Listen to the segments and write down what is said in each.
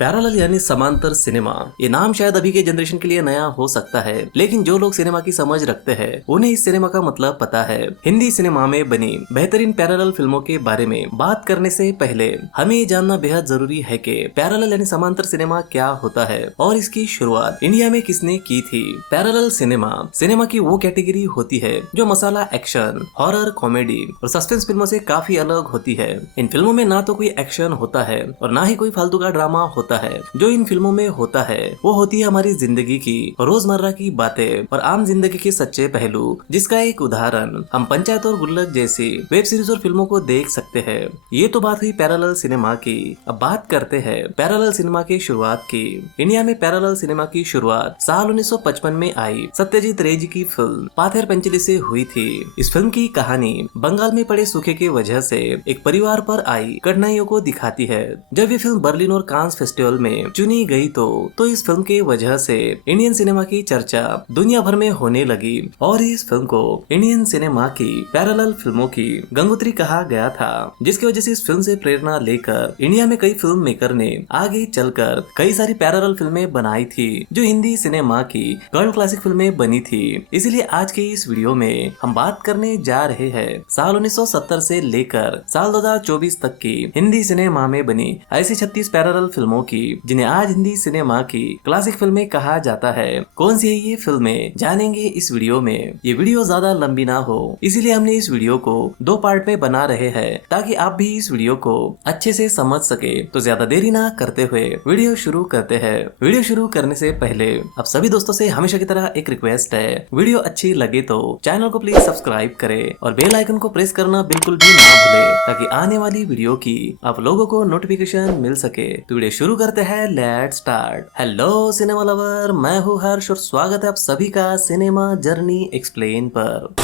Parallel यानी समांतर cinema, ये नाम शायद अभी के जनरेशन के लिए नया हो सकता है, लेकिन जो लोग सिनेमा की समझ रखते हैं उन्हें इस सिनेमा का मतलब पता है। हिंदी सिनेमा में बनी बेहतरीन पैरेलल फिल्मों के बारे में बात करने से पहले हमें ये जानना बेहद जरूरी है कि पैरेलल यानी समांतर सिनेमा क्या होता है और इसकी शुरुआत इंडिया में किसने की थी। पैरेलल सिनेमा की वो कैटेगरी होती है जो मसाला एक्शन, हॉरर, कॉमेडी और सस्पेंस फिल्मों से काफी अलग होती है। इन फिल्मों में ना तो कोई एक्शन होता है और ना ही कोई फालतू का ड्रामा होता है। जो इन फिल्मों में होता है वो होती है हमारी जिंदगी की रोजमर्रा की बातें और आम जिंदगी के सच्चे पहलू, जिसका एक उदाहरण हम पंचायत और गुल्लक जैसी वेब सीरीज और फिल्मों को देख सकते हैं। ये तो बात हुई पैरेलल सिनेमा की। अब बात करते हैं पैरेलल सिनेमा की शुरुआत की। इंडिया में पैरेलल सिनेमा की शुरुआत साल 1955 में आई सत्यजीत रे जी की फिल्म पाथेर पंचली से हुई थी। इस फिल्म की कहानी बंगाल में पड़े सूखे की वजह से एक परिवार पर आई कठिनाइयों को दिखाती है। जब ये फिल्म बर्लिन और कांस फेस्टिवल में चुनी गई तो इस फिल्म के वजह से इंडियन सिनेमा की चर्चा दुनिया भर में होने लगी और इस फिल्म को इंडियन सिनेमा की पैरेलल फिल्मों की गंगोत्री कहा गया था, जिसकी वजह से इस फिल्म से प्रेरणा लेकर इंडिया में कई फिल्म मेकर ने आगे चलकर कई सारी पैरेलल फिल्में बनाई थी जो हिंदी सिनेमा की कल्ट क्लासिक फिल्में बनी थी। इसीलिए आज के इस वीडियो में हम बात करने जा रहे हैं साल 1970 से लेकर साल 2024 तक की हिंदी सिनेमा में बनी ऐसी 36 पैरेलल फिल्मों की जिन्हें आज हिंदी सिनेमा की क्लासिक फिल्में कहा जाता है। कौन सी है ये फिल्में जानेंगे इस वीडियो में। ये वीडियो ज्यादा लंबी ना हो, इसीलिए हमने इस वीडियो को 2 पार्ट में बना रहे हैं ताकि आप भी इस वीडियो को अच्छे से समझ सके। तो ज्यादा देरी ना करते हुए वीडियो शुरू करते हैं। वीडियो शुरू करने से पहले आप सभी दोस्तों से हमेशा की तरह एक रिक्वेस्ट है, वीडियो अच्छी लगे तो चैनल को प्लीज सब्सक्राइब करें और बेल आइकन को प्रेस करना बिल्कुल भी ना भूले ताकि आने वाली वीडियो की आप लोगों को नोटिफिकेशन मिल सके। तो वीडियो शुरू करते हैं, let's start. Hello cinema lover, मैं हूँ हर्ष और स्वागत है आप सभी का सिनेमा जर्नी एक्सप्लेन पर।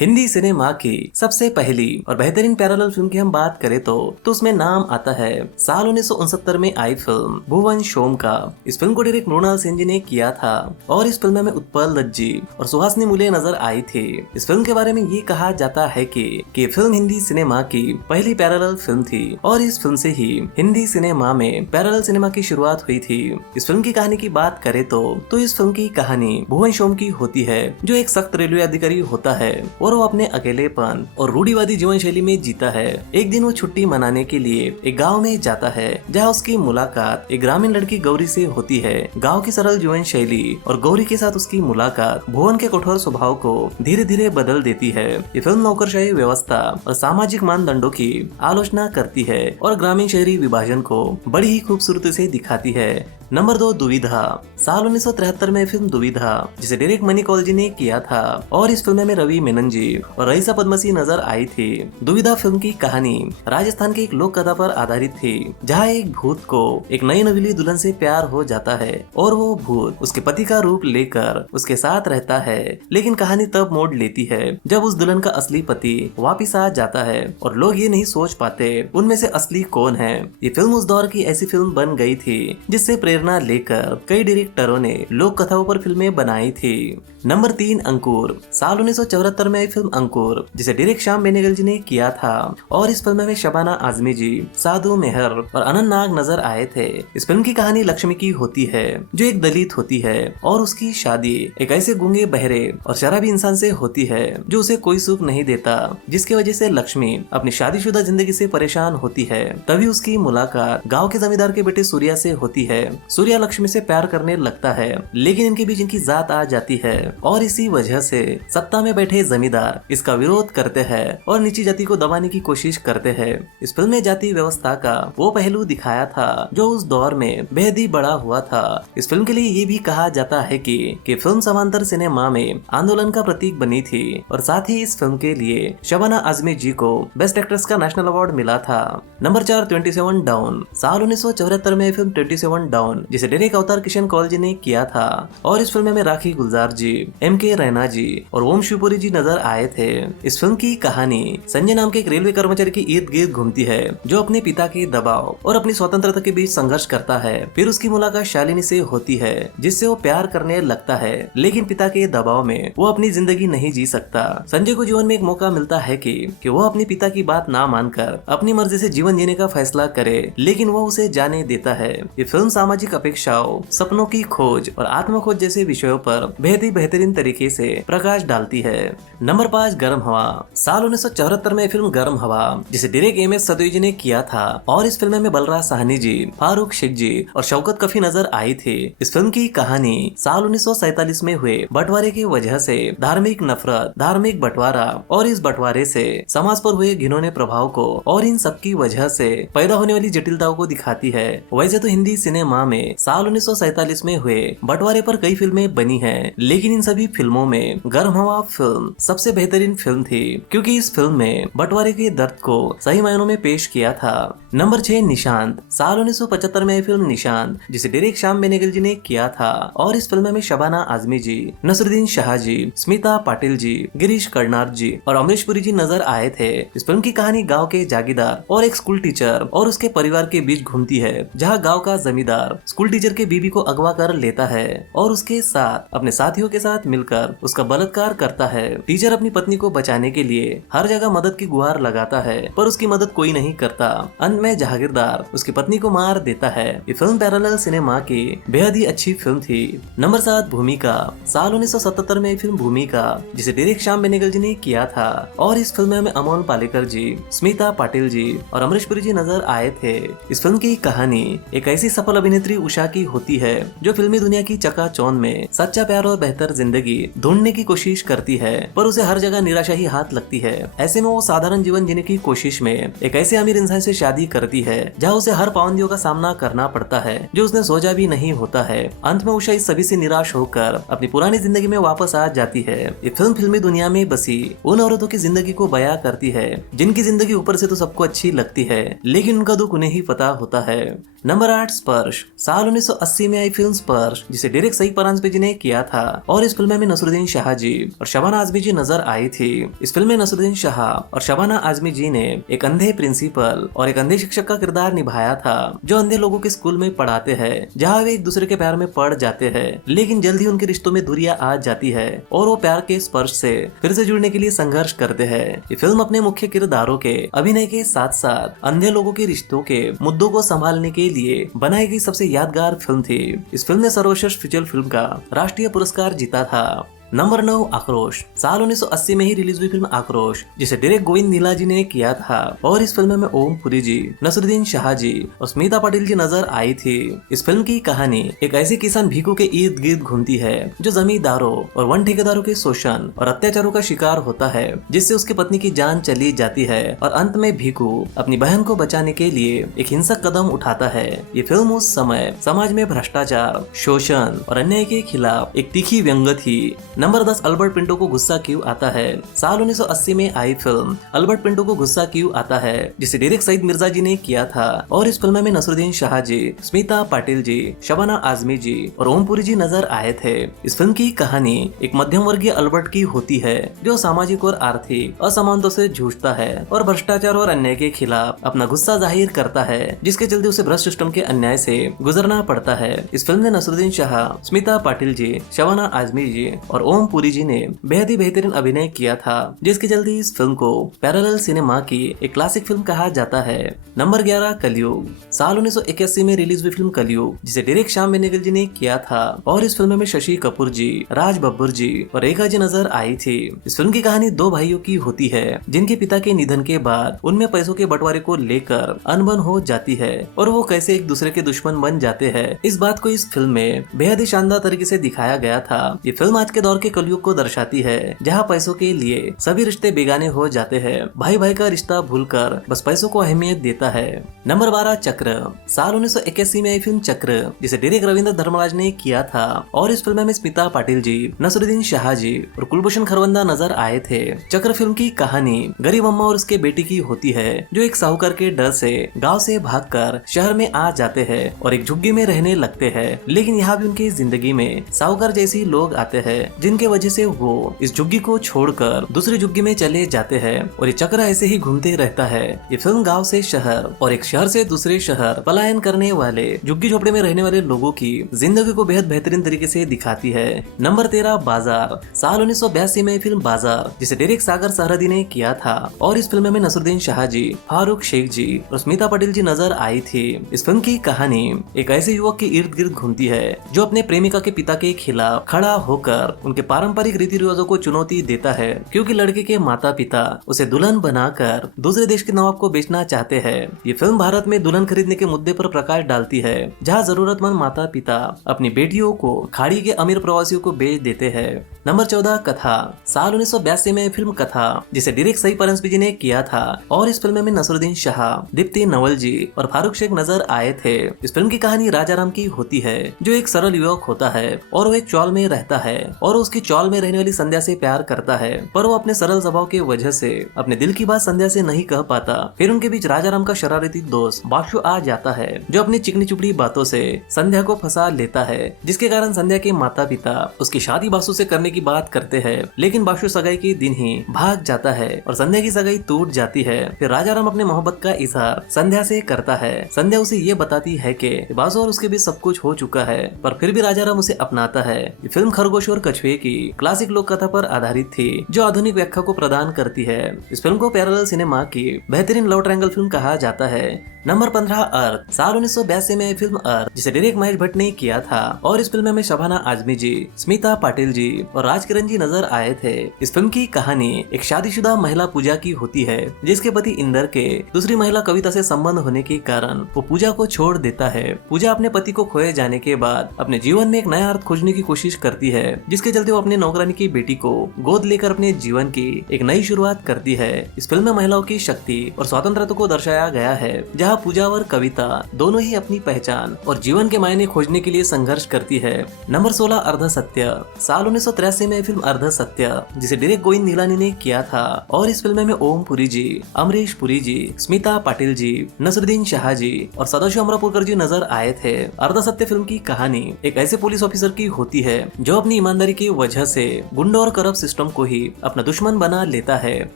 हिंदी सिनेमा की सबसे पहली और बेहतरीन पैरेलल फिल्म की हम बात करें तो उसमें नाम आता है साल 1969 में आई फिल्म भुवन शोम का। इस फिल्म को डायरेक्ट मृणाल सेन जी ने किया था और इस फिल्म में उत्पल दत्त जी और सुहासिनी मूले नजर आई थी। इस फिल्म के बारे में ये कहा जाता है कि फिल्म हिंदी सिनेमा की पहली पैरेलल फिल्म थी और इस फिल्म से ही हिंदी सिनेमा में पैरेलल सिनेमा की शुरुआत हुई थी। इस फिल्म की कहानी की बात करें तो इस फिल्म की कहानी भुवन शोम की होती है जो एक सख्त रेलवे अधिकारी होता है और वो अपने अकेलेपन और रूढ़िवादी जीवन शैली में जीता है। एक दिन वो छुट्टी मनाने के लिए एक गांव में जाता है जहां उसकी मुलाकात एक ग्रामीण लड़की गौरी से होती है। गांव की सरल जीवन शैली और गौरी के साथ उसकी मुलाकात भुवन के कठोर स्वभाव को धीरे धीरे बदल देती है। ये फिल्म नौकरशाही व्यवस्था और सामाजिक मानदंडों की आलोचना करती है और ग्रामीण शहरी विभाजन को बड़ी ही खूबसूरती से दिखाती है। नंबर 2, दुविधा। साल 1973 में फिल्म दुविधा, जिसे डायरेक्ट मनी कौल जी ने किया था और इस फिल्म में रवि मेनन जी और रईसा पद्मसी नजर आई थी। दुविधा फिल्म की कहानी राजस्थान की एक लोक कथा पर आधारित थी जहां एक भूत को एक नई नवीली दुल्हन से प्यार हो जाता है और वो भूत उसके पति का रूप लेकर उसके साथ रहता है। लेकिन कहानी तब मोड़ लेती है जब उस दुल्हन का असली पति वापिस आ जाता है और लोग ये नहीं सोच पाते उनमें से असली कौन है। ये फिल्म उस दौर की ऐसी फिल्म बन गई थी जिससे प्रेरणा लेकर कई डायरेक्टरों ने लोक कथाओं पर फिल्में बनाई थी। नंबर 3, अंकुर। साल 1974 में आई फिल्म अंकुर, जिसे डायरेक्ट श्याम बेनेगल जी ने किया था और इस फिल्म में शबाना आजमी जी, साधु मेहर और अनंत नाग नजर आए थे। इस फिल्म की कहानी लक्ष्मी की होती है जो एक दलित होती है और उसकी शादी एक ऐसे गूंगे, बहरे और शराबी इंसान से होती है जो उसे कोई सुख नहीं देता, जिसकी वजह से लक्ष्मी अपनी शादीशुदा जिंदगी से परेशान होती है। तभी उसकी मुलाकात गाँव के जमींदार के बेटे सूर्या से होती है। सूर्या लक्ष्मी से प्यार करने लगता है लेकिन इनके बीच इनकी जात आ जाती है और इसी वजह से सत्ता में बैठे जमींदार इसका विरोध करते हैं और नीची जाति को दबाने की कोशिश करते हैं। इस फिल्म में जाति व्यवस्था का वो पहलू दिखाया था जो उस दौर में बेहद ही बड़ा हुआ था। इस फिल्म के लिए ये भी कहा जाता है कि फिल्म समांतर सिनेमा में आंदोलन का प्रतीक बनी थी और साथ ही इस फिल्म के लिए शबाना आजमी जी को बेस्ट एक्ट्रेस का नेशनल अवार्ड मिला था। Number 4, 27 down. साल 1974 में फिल्म 27 डाउन जोन, जिसे डायरेक्ट अवतार किशन कौल जी ने किया था। और इस फिल्म में राखी गुलजार जी, MK रैना जी और ओम शिवपुरी जी नजर आए थे। इस फिल्म की कहानी संजय नाम के एक रेलवे कर्मचारी की इर्द गिर्द घूमती है, जो अपने पिता के दबाव और अपनी स्वतंत्रता के बीच संघर्ष करता है। फिर उसकी मुलाकात शालिनी से होती है, जिससे वो प्यार करने लगता है, लेकिन पिता के दबाव में वो अपनी जिंदगी नहीं जी सकता। संजय को जीवन में एक मौका मिलता है कि वो अपने पिता की बात ना मानकर अपनी मर्जी से जीवन जीने का फैसला करे, लेकिन वो उसे जाने देता है। ये फिल्म सामाजिक अपेक्षाओं, सपनों की खोज और आत्मखोज जैसे विषयों पर बेहद ही बेहतरीन तरीके से प्रकाश डालती है। नंबर 5, गर्म हवा। साल 1974 में फिल्म गर्म हवा, जिसे डायरेक्ट MS सदोई जी ने किया था, और इस फिल्म में बलराज साहनी जी, फारूक शेख जी और शौकत कफी नजर आई थी। इस फिल्म की कहानी साल 1947 में हुए बंटवारे की वजह से धार्मिक नफरत, धार्मिक बंटवारा और इस बंटवारे से समाज पर हुए घिनौने प्रभाव को और इन सब की वजह से पैदा होने वाली जटिलताओं को दिखाती है। वैसे तो हिंदी सिनेमा में साल 1947 में हुए बंटवारे पर कई फिल्में बनी हैं, लेकिन इन सभी फिल्मों में गर्म हवा फिल्म सबसे बेहतरीन फिल्म थी, क्योंकि इस फिल्म में बंटवारे के दर्द को सही मायनों में पेश किया था। नंबर 6, निशांत। साल 1975 में फिल्म निशांत, जिसे डायरेक्ट श्याम बेनेगल जी ने किया था, और इस फिल्म में शबाना आजमी जी, नसरुद्दीन शाह जी, स्मिता पाटिल जी, गिरीश कर्नाड जी और अमरीश पुरी जी नजर आए थे। इस फिल्म की कहानी गांव के जागीरदार और एक स्कूल टीचर और उसके परिवार के बीच घूमती है, जहां गांव का जमींदार स्कूल टीचर के बीबी को अगवा कर लेता है और उसके साथ अपने साथियों के साथ मिलकर उसका बलात्कार करता है। टीचर अपनी पत्नी को बचाने के लिए हर जगह मदद की गुहार लगाता है, पर उसकी मदद कोई नहीं करता। अंत में जागीरदार उसकी पत्नी को मार देता है। ये फिल्म पैरेलल सिनेमा की बेहद ही अच्छी फिल्म थी। नंबर 7, भूमिका। साल 1977 में फिल्म भूमिका, जिसे डायरेक्ट श्याम बेनेगल जी ने किया था, और इस फिल्म में अमोल पालेकर जी, स्मिता पाटिल जी और अमरीश पुरी जी नजर आए थे। इस फिल्म की कहानी एक ऐसी सफल अभिनेत्री उषा की होती है, जो फिल्मी दुनिया की चकाचौंध में सच्चा प्यार और बेहतर जिंदगी ढूंढने की कोशिश करती है, पर उसे हर जगह निराशा ही हाथ लगती है। ऐसे में वो साधारण जीवन जीने की कोशिश में एक ऐसे अमीर इंसान से शादी करती है, जहाँ उसे हर पाबंदियों का सामना करना पड़ता है, जो उसने सोचा भी नहीं होता है। अंत में उषा इस सभी से निराश होकर अपनी पुरानी जिंदगी में वापस आ जाती है। ये फिल्म फिल्मी दुनिया में बसी उन औरतों की जिंदगी को बयां करती है, जिनकी जिंदगी ऊपर से तो सबको अच्छी लगती है, लेकिन उनका दुख उन्हें ही पता होता है। नंबर 8, स्पर्श। साल 1980 में आई फिल्म स्पर्श, जिसे डायरेक्ट सईद परांजपे जी ने किया था, और इस फिल्म में नसरुद्दीन शाह जी और शबाना आजमी जी नजर आई थी। इस फिल्म में नसरुद्दीन शाह और शबाना आजमी जी ने एक अंधे प्रिंसिपल और एक अंधे शिक्षक का किरदार निभाया था, जो अंधे लोगों के स्कूल में पढ़ाते हैं, जहाँ वे एक दूसरे के प्यार में पड़ जाते हैं, लेकिन जल्द ही उनके रिश्तों में दूरियां आ जाती है और वो प्यार के स्पर्श से फिर से जुड़ने के लिए संघर्ष करते हैं। ये फिल्म अपने मुख्य किरदारों के अभिनय के साथ साथ अंधे लोगों के रिश्तों के मुद्दों को संभालने के लिए बनाई गई सबसे यादगार फिल्म थी। इस फिल्म ने सर्वश्रेष्ठ फीचर फिल्म का राष्ट्रीय पुरस्कार जीता था। नंबर 9, आक्रोश। साल 1980 में ही रिलीज हुई फिल्म आक्रोश, जिसे डायरेक्ट गोविंद नीला जी ने किया था, और इस फिल्म में ओम पुरी जी, नसरुद्दीन शाह जी और स्मिता पाटिल जी नजर आई थी। इस फिल्म की कहानी एक ऐसे किसान भीखू के इर्द गिर्द घूमती है, जो जमींदारों और वन ठेकेदारों के शोषण और अत्याचारों का शिकार होता है, जिससे उसकी पत्नी की जान चली जाती है, और अंत में भीखू अपनी बहन को बचाने के लिए एक हिंसक कदम उठाता है। ये फिल्म उस समय समाज में भ्रष्टाचार, शोषण और अन्याय के खिलाफ एक तीखी व्यंग्य थी। नंबर 10, अल्बर्ट पिंटो को गुस्सा क्यों आता है। साल 1980 में आई फिल्म अल्बर्ट पिंटो को गुस्सा क्यों आता है, जिसे डायरेक्ट सईद मिर्जा जी ने किया था, और इस फिल्म में नसरुद्दीन शाह जी, स्मिता पाटिल जी, शबाना आजमी जी और ओम पुरी जी नजर आए थे। इस फिल्म की कहानी एक मध्यम वर्गीय अल्बर्ट की होती है, जो सामाजिक और आर्थिक असमानताओं से जूझता है और भ्रष्टाचार और अन्याय के खिलाफ अपना गुस्सा जाहिर करता है, जिसके चलते उसे भ्रष्ट सिस्टम के अन्याय से गुजरना पड़ता है। इस फिल्म में नसरुद्दीन शाह, स्मिता पाटिल जी, शबाना आजमी जी और ओम पुरी जी ने बेहद ही बेहतरीन अभिनय किया था, जिसके चलते इस फिल्म को पैरेलल सिनेमा की एक क्लासिक फिल्म कहा जाता है। नंबर 11, कलयुग। साल 1981 में रिलीज हुई फिल्म कलयुग, जिसे डायरेक्ट श्याम बेनेगल जी ने किया था, और इस फिल्म में शशि कपूर जी, राज बब्बर जी और रेखा जी नजर आई थी। इस फिल्म की कहानी दो भाइयों की होती है, जिनके पिता के निधन के बाद उनमें पैसों के बंटवारे को लेकर अनबन हो जाती है, और वो कैसे एक दूसरे के दुश्मन बन जाते हैं। इस बात को इस फिल्म में बेहद ही शानदार तरीके से दिखाया गया था। ये फिल्म आज के दौर दौर के कलयुग को दर्शाती है, जहाँ पैसों के लिए सभी रिश्ते बेगाने हो जाते हैं। भाई भाई का रिश्ता भूलकर बस पैसों को अहमियत देता है। नंबर 12 चक्र। साल 1981 में आई फिल्म चक्र, जिसे डायरेक्ट रविंद्र धर्मराज ने किया था, और इस फिल्म में स्मिता पाटिल जी, नसरुद्दीन शाह जी और कुलभूषण खरबंदा नजर आए थे। चक्र फिल्म की कहानी गरीब अम्मा और उसके बेटी की होती है, जो एक साहूकार के डर से गांव से भागकर शहर में आ जाते हैं और एक झुग्गी में रहने लगते हैं। लेकिन यहाँ भी उनकी जिंदगी में साहूकार जैसी लोग आते हैं, जिनके वजह से वो इस झुग्गी को छोड़कर दूसरी झुग्गी में चले जाते हैं और ये चक्र ऐसे ही घूमते रहता है। ये फिल्म गांव से शहर और एक शहर से दूसरे शहर पलायन करने वाले झुग्गी झोपड़े में रहने वाले लोगों की जिंदगी को बेहद बेहतरीन तरीके से दिखाती है। नंबर 13 बाजार। साल 1982 में फिल्म बाजार, जिसे डायरेक्ट सागर सरहदी ने किया था, और इस फिल्म में नसरुद्दीन शाह जी, फारूक शेख जी और स्मिता पाटिल जी नजर आई थी। इस फिल्म की कहानी एक ऐसे युवक के इर्द गिर्द घूमती है, जो अपने प्रेमिका के पिता के खिलाफ खड़ा होकर उनके पारंपरिक रीति रिवाजों को चुनौती देता है, क्योंकि लड़के के माता पिता उसे दुल्हन बनाकर दूसरे देश के नवाब को बेचना चाहते हैं। ये फिल्म भारत में दुल्हन खरीदने के मुद्दे पर प्रकाश डालती है, जहाँ जरूरतमंद माता पिता अपनी बेटियों को खाड़ी के अमीर प्रवासियों को बेच देते हैं। नंबर 14 कथा। साल 1982 में फिल्म कथा, जिसे डायरेक्ट सई परंसपी जी ने किया था, और इस फिल्म में नसरुद्दीन शाह, दीप्ति नवल जी और फारूक शेख नजर आए थे। इस फिल्म की कहानी राजाराम की होती है, जो एक सरल युवक होता है और वो एक चौल में रहता है और उसकी चौल में रहने वाली संध्या से प्यार करता है, पर वो अपने सरल स्वभाव के वजह से अपने दिल की बात संध्या से नहीं कह पाता। फिर उनके बीच राजाराम का शरारती दोस्त बाशु आ जाता है, जो अपनी चिकनी चुपड़ी बातों से संध्या को फंसा लेता है, जिसके कारण संध्या के माता पिता उसकी शादी बासु से करने की बात करते हैं। लेकिन बाशु सगाई के दिन ही भाग जाता है और संध्या की सगाई टूट जाती है। फिर राजाराम अपने मोहब्बत का इजहार संध्या से करता है। संध्या उसे ये बताती है कि बासु और उसके बीच सब कुछ हो चुका है, पर फिर भी राजाराम उसे अपनाता है। ये फिल्म खरगोश और कछुए की क्लासिक लोक कथा पर आधारित थी, जो आधुनिक व्याख्या को प्रदान करती है। इस फिल्म को पैरेलल सिनेमा की बेहतरीन लव ट्रायंगल फिल्म कहा जाता है। नंबर 15 अर्थ। साल 1982 में फिल्म अर्थ, जिसे डायरेक्ट महेश भट्ट ने किया था, और इस फिल्म में शबाना आजमी जी, स्मिता पाटिल जी और राजकिरण जी नजर आए थे। इस फिल्म की कहानी एक शादीशुदा महिला पूजा की होती है, जिसके पति इंदर के दूसरी महिला कविता से संबंध होने के कारण वो पूजा को छोड़ देता है। पूजा अपने पति को खोए जाने के बाद अपने जीवन में एक नया अर्थ खोजने की कोशिश करती है, जिसके चलते वो अपने नौकरानी की बेटी को गोद लेकर अपने जीवन की एक नई शुरुआत करती है। इस फिल्म में महिलाओं की शक्ति और स्वतंत्रता को दर्शाया गया है, जहाँ पूजा और कविता दोनों ही अपनी पहचान और जीवन के मायने खोजने के लिए संघर्ष करती है। नंबर 16 अर्ध सत्य। साल 1983 में फिल्म अर्ध सत्य, जिसे डायरेक्ट गोविंद नीलानी ने किया था, और इस फिल्म में ओम पुरी जी, अमरीश पुरी जी, स्मिता पाटिल जी, नसरुद्दीन शाह जी और सदाशिव अमरापुरकर जी नजर आए थे। अर्ध सत्य फिल्म की कहानी एक ऐसे पुलिस ऑफिसर की होती है, जो अपनी ईमानदारी की वजह से गुंडों और करप्ट सिस्टम को ही अपना दुश्मन बना लेता है।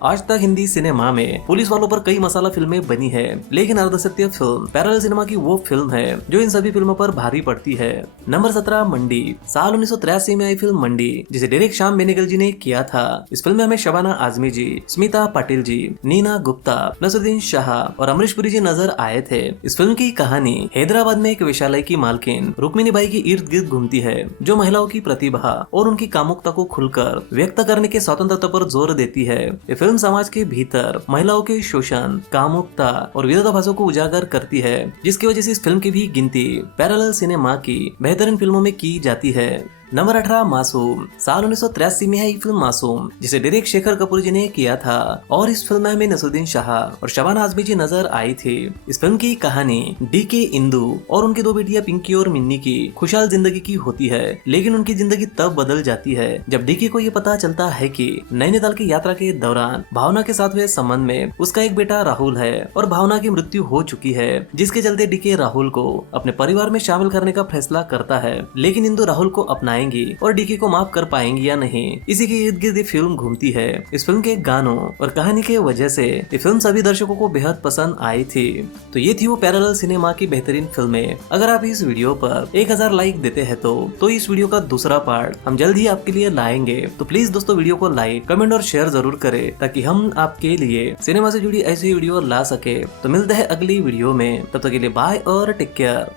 आज तक हिंदी सिनेमा में पुलिस वालों पर कई मसाला फिल्में बनी है, लेकिन अर्ध सत्य फिल्म पैरेलल सिनेमा की वो फिल्म है जो इन सभी फिल्मों पर भारी पड़ती है। नंबर 17 मंडी। साल 1983 में आई फिल्म मंडी, जिसे डायरेक्ट श्याम बेनेगल जी ने किया था। इस फिल्म में हमें शबाना आजमी जी, स्मिता पाटिल जी, नीना गुप्ता, नसरुद्दीन शाह और अमरीश पुरी जी नजर आए थे। इस फिल्म की कहानी हैदराबाद में एक वेश्यालय की मालकिन रुक्मिणी बाई की इर्द गिर्द घूमती है, जो महिलाओं की प्रतिभा और उनकी कामुकता को खुलकर व्यक्त करने के स्वतंत्रता पर जोर देती है। ये फिल्म समाज के भीतर महिलाओं के शोषण, कामुकता और विरोधाभासों को उजागर करती है, जिसकी वजह से इस फिल्म की भी गिनती पैरेलल सिनेमा की बेहतरीन फिल्मों में की जाती है। नंबर 18 मासूम। साल 1983 में आई फिल्म मासूम, जिसे डायरेक्ट शेखर कपूर जी ने किया था, और इस फिल्म में नसरुद्दीन शाह और शबाना आजमी जी नजर आई थी। इस फिल्म की कहानी डीके इंदू और उनकी दो बेटियां पिंकी और मिन्नी की खुशहाल जिंदगी की होती है, लेकिन उनकी जिंदगी तब बदल जाती है जब डीके को ये पता चलता है कि नैनीताल की यात्रा के दौरान भावना के साथ हुए संबंध में उसका एक बेटा राहुल है और भावना की मृत्यु हो चुकी है, जिसके चलते डीके राहुल को अपने परिवार में शामिल करने का फैसला करता है। लेकिन इंदु राहुल को अपनाएंगी और डीके को माफ कर पाएंगी या नहीं, इसी के इर्द गिर्द फिल्म घूमती है। इस फिल्म के गानों और कहानी के वजह से ये फिल्म सभी दर्शकों को बेहद पसंद आई थी। तो ये थी वो पैरेलल सिनेमा की बेहतरीन फिल्में। अगर आप इस वीडियो पर 1000 लाइक देते हैं तो इस वीडियो का दूसरा पार्ट हम जल्द ही आपके लिए लाएंगे। तो प्लीज दोस्तों वीडियो को लाइक, कमेंट और शेयर जरूर करें, ताकि हम आपके लिए सिनेमा से जुड़ी ऐसी वीडियो ला सके। तो मिलते हैं अगली वीडियो में, तब तक के लिए बाय और टेक केयर।